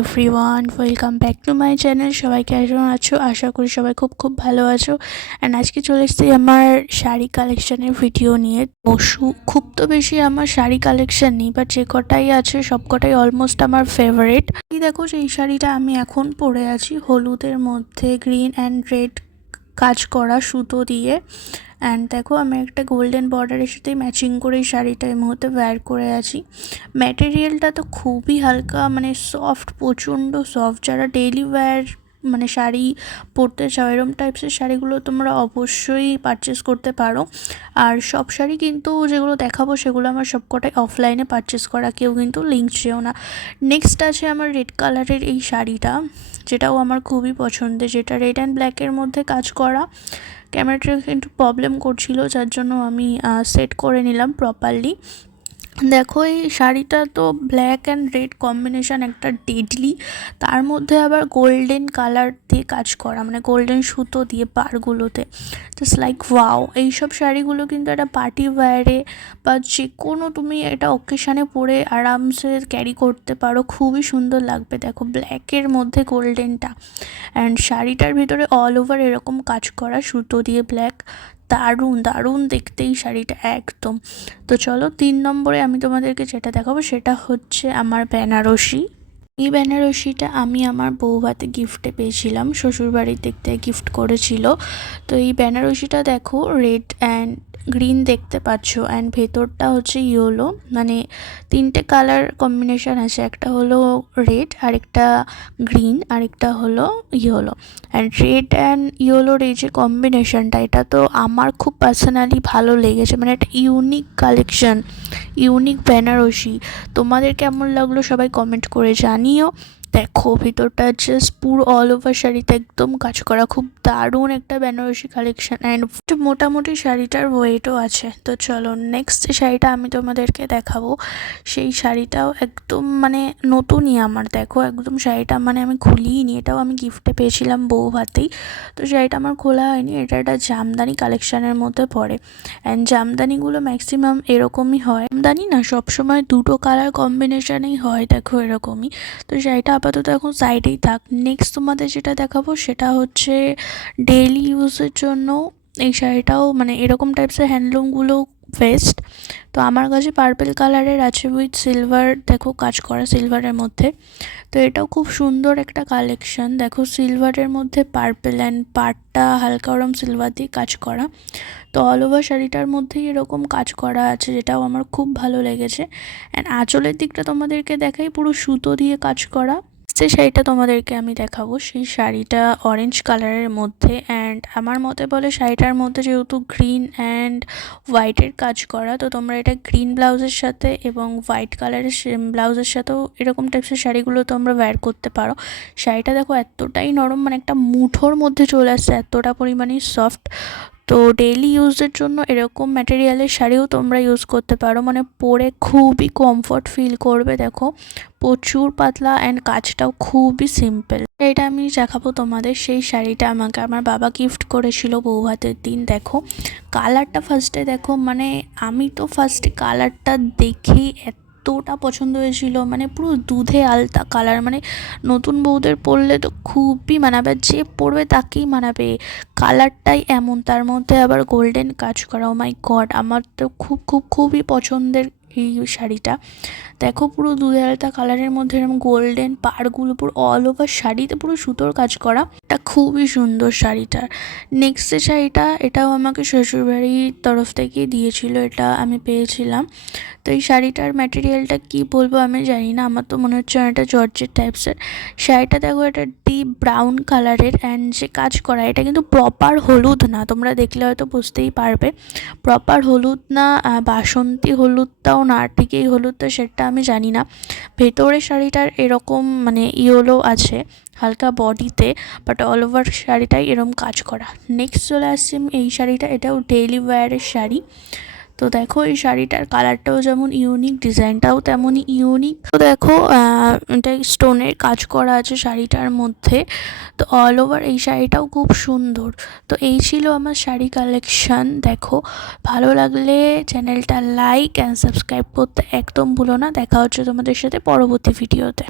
Everyone, welcome back to my channel. সবাই কেমন আছো? আশা করি সবাই খুব ভালো আছো। অ্যান্ড আজকে চলে এসেছি আমার শাড়ি কালেকশানের ভিডিও নিয়ে। খুব তো বেশি আমার শাড়ি কালেকশান নেই, বাট যে কটাই আছে সব কটাই অলমোস্ট আমার ফেভারিট। এই দেখো, সেই শাড়িটা আমি এখন পরে আছি, হলুদের মধ্যে গ্রিন অ্যান্ড রেড কাজ করা সুতো দিয়ে। অ্যান্ড দেখো, আমি একটা গোল্ডেন বর্ডারের সাথে ম্যাচিং করে এই শাড়িটা এই মুহূর্তে ওয়্যার করে আছি। ম্যাটেরিয়ালটা তো খুবই হালকা, মানে সফট, প্রচণ্ড সফট। যারা ডেইলি ওয়্যার মানে শাড়ি পরতে চাও, এরম টাইপসের শাড়িগুলো তোমরা অবশ্যই পারচেস করতে পারো। আর সব শাড়ি কিন্তু যেগুলো দেখাবো সেগুলো আমার সবকটাই অফলাইনে পারচেস করা, কেউ কিন্তু লিঙ্ক চেও না। নেক্সট আছে আমার রেড কালারের এই শাড়িটা, যেটাও আমার খুবই পছন্দের, যেটা রেড অ্যান্ড ব্ল্যাকের মধ্যে কাজ করা। ক্যামেরাটা কিন্তু প্রবলেম করছিল, যার জন্য আমি সেট করে নিলাম প্রপারলি। দেখো, এই শাড়িটা তো ব্ল্যাক অ্যান্ড রেড কম্বিনেশান একটা ডেডলি, তার মধ্যে আবার গোল্ডেন কালার দিয়ে কাজ করা, মানে গোল্ডেন সুতো দিয়ে পাড়গুলোতে, জাস্ট লাইক ওয়াও। এইসব শাড়িগুলো কিন্তু একটা পার্টি ওয়্যারে বা যে কোনো তুমি এটা অকেশানে পরে আরামসে ক্যারি করতে পারো, খুবই সুন্দর লাগবে। দেখো, ব্ল্যাকের মধ্যে গোল্ডেনটা, অ্যান্ড শাড়িটার ভিতরে অল ওভার এরকম কাজ করা সুতো দিয়ে ব্ল্যাক। দারুণ দারুণ দেখতে এই শাড়িটা একদম। তো চলো, 3 নম্বরে আমি তোমাদেরকে যেটা দেখাবো সেটা হচ্ছে আমার বেনারসি। এই বেনারসিটা আমি আমার বৌভাতে গিফটে পেয়েছিলাম, শ্বশুরবাড়ির দিক থেকে গিফট করেছিল। তো এই বেনারসিটা দেখো, রেড অ্যান্ড গ্রিন দেখতে পাচ্ছ, অ্যান্ড ভেতরটা হচ্ছে ইয়েলো, মানে 3টে কালার কম্বিনেশান আছে, একটা হলো রেড, আরেকটা গ্রিন, আরেকটা হলো ইয়েলো। অ্যান্ড রেড অ্যান্ড ইয়েলোর এই যে কম্বিনেশানটা, এটা তো আমার খুব পার্সোনালি ভালো লেগেছে, মানে একটা ইউনিক কালেকশন, ইউনিক বেনারসি। তোমাদের কেমন লাগলো সবাই কমেন্ট করে জানিও। দেখো, ভিতরটা জাস্ট পুরো অল ওভার শাড়িতে একদম কাজ করা, খুব দারুণ একটা বেনারসি কালেকশন। অ্যান্ড মোটামুটি শাড়িটার ওয়েটও আছে। তো চলো, নেক্সট যে শাড়িটা আমি তোমাদেরকে দেখাবো, সেই শাড়িটাও একদম মানে নতুনই আমার। দেখো, একদম শাড়িটা মানে আমি খুলিই নি, এটাও আমি গিফটে পেয়েছিলাম বৌভাতেই। তো শাড়িটা আমার খোলা হয়নি। এটা একটা জামদানি কালেকশানের মধ্যে পড়ে, অ্যান্ড জামদানিগুলো ম্যাক্সিমাম এরকমই হয়। জামদানি না, সবসময় 2টো কালার কম্বিনেশানেই হয়, দেখো এরকমই। তো শাড়িটা আপাতত এখন সাইডেই থাক। নেক্সট তোমাদের যেটা দেখাবো সেটা হচ্ছে ডেইলি ইউজের জন্য এই শাড়িটাও, মানে এরকম টাইপসের হ্যান্ডলুমগুলো বেস্ট। তো আমার কাছে পার্পেল কালারের আছে উইথ সিলভার, দেখো কাজ করা সিলভারের মধ্যে। তো এটাও খুব সুন্দর একটা কালেকশন। দেখো, সিলভারের মধ্যে পার্পেল, অ্যান্ড পাড়টা হালকা ওরম সিলভার দিয়ে কাজ করা। তো অল ওভার শাড়িটার মধ্যেই এরকম কাজ করা আছে, যেটাও আমার খুব ভালো লেগেছে। অ্যান্ড আঁচলের দিকটা তোমাদেরকে দেখাই, পুরো সুতো দিয়ে কাজ করা। যে শাড়িটা তোমাদেরকে আমি দেখাবো, সেই শাড়িটা অরেঞ্জ কালারের মধ্যে। অ্যান্ড আমার মতে বলে শাড়িটার মধ্যে যেহেতু গ্রিন অ্যান্ড হোয়াইটের কাজ করা, তো তোমরা এটা গ্রিন ব্লাউজের সাথে এবং হোয়াইট কালারের ব্লাউজের সাথেও এরকম টাইপসের শাড়িগুলো তোমরা ওয়্যার করতে পারো। শাড়িটা দেখো এতটাই নরম, মানে একটা মুঠোর মধ্যে চলে আসছে, এতটা পরিমাণেই সফট। তো ডেইলি ইউজের জন্য এরকম ম্যাটেরিয়ালের শাড়িও তোমরা ইউজ করতে পারো, মানে পরে খুবই কমফর্ট ফিল করবে। দেখো, প্রচুর পাতলা, অ্যান্ড কাজটাও খুবই সিম্পল। এটা আমি দেখাবো তোমাদের, সেই শাড়িটা আমাকে আমার বাবা গিফট করেছিল বৌভাতের দিন। দেখো, কালারটা ফার্স্টে দেখো, মানে আমি তো ফার্স্টে কালারটা দেখেই এতটা পছন্দ হয়েছিল, মানে পুরো দুধে আলতা কালার, মানে নতুন বউদের পরলে তো খুবই মানাবে, যে পরবে তাকেই মানাবে। কালারটাই এমন, তার মধ্যে আবার গোল্ডেন কাজ করা। ও মাই গড, আমার তো খুবই পছন্দের এই শাড়িটা। দেখো, পুরো দুধে আলতা কালারের মধ্যে এরকম গোল্ডেন পাড়গুলো পুরো অল ওভার শাড়িতে পুরো সুতোর কাজ করা, এটা খুবই সুন্দর শাড়িটার। নেক্সট যে শাড়িটা, এটাও আমাকে শ্বশুরবাড়ির তরফ থেকে দিয়েছিল, এটা আমি পেয়েছিলাম। তো এই শাড়িটার ম্যাটেরিয়ালটা কি বলবো আমি জানি না, আমার তো মনে হচ্ছে এটা জর্জেট টাইপসের। শাড়িটা দেখো, এটা ডিপ ব্রাউন কালারের, অ্যান্ড যে কাজ করা, এটা কিন্তু প্রপার হলুদ না, তোমরা দেখলে হয়তো বুঝতেই পারবে। প্রপার হলুদ না, বাসন্তী হলুদটাও না, ঠিক এই হলুদটা সেটা আমি জানি না। ভেতরে শাড়িটার এরকম মানে ইয়েলো আছে হালকা বডিতে, বাট অল ওভার শাড়িটাই এরকম কাজ করা। নেক্সট চলে আসছি এই শাড়িটা, এটাও ডেইলি ওয়্যারের শাড়ি। তো দেখো, এই শাড়িটার কালারটাও যেমন ইউনিক, ডিজাইনটাও তেমনই ইউনিক। তো দেখো, এটা স্টোনের কাজ করা আছে শাড়িটার মধ্যে। তো অল ওভার এই শাড়িটাও খুব সুন্দর। তো এই ছিল আমার শাড়ি কালেকশন। দেখো, ভালো লাগলে চ্যানেলটা লাইক অ্যান্ড সাবস্ক্রাইব করতে একদম ভুলো না। দেখা হচ্ছে তোমাদের সাথে পরবর্তী ভিডিওতে।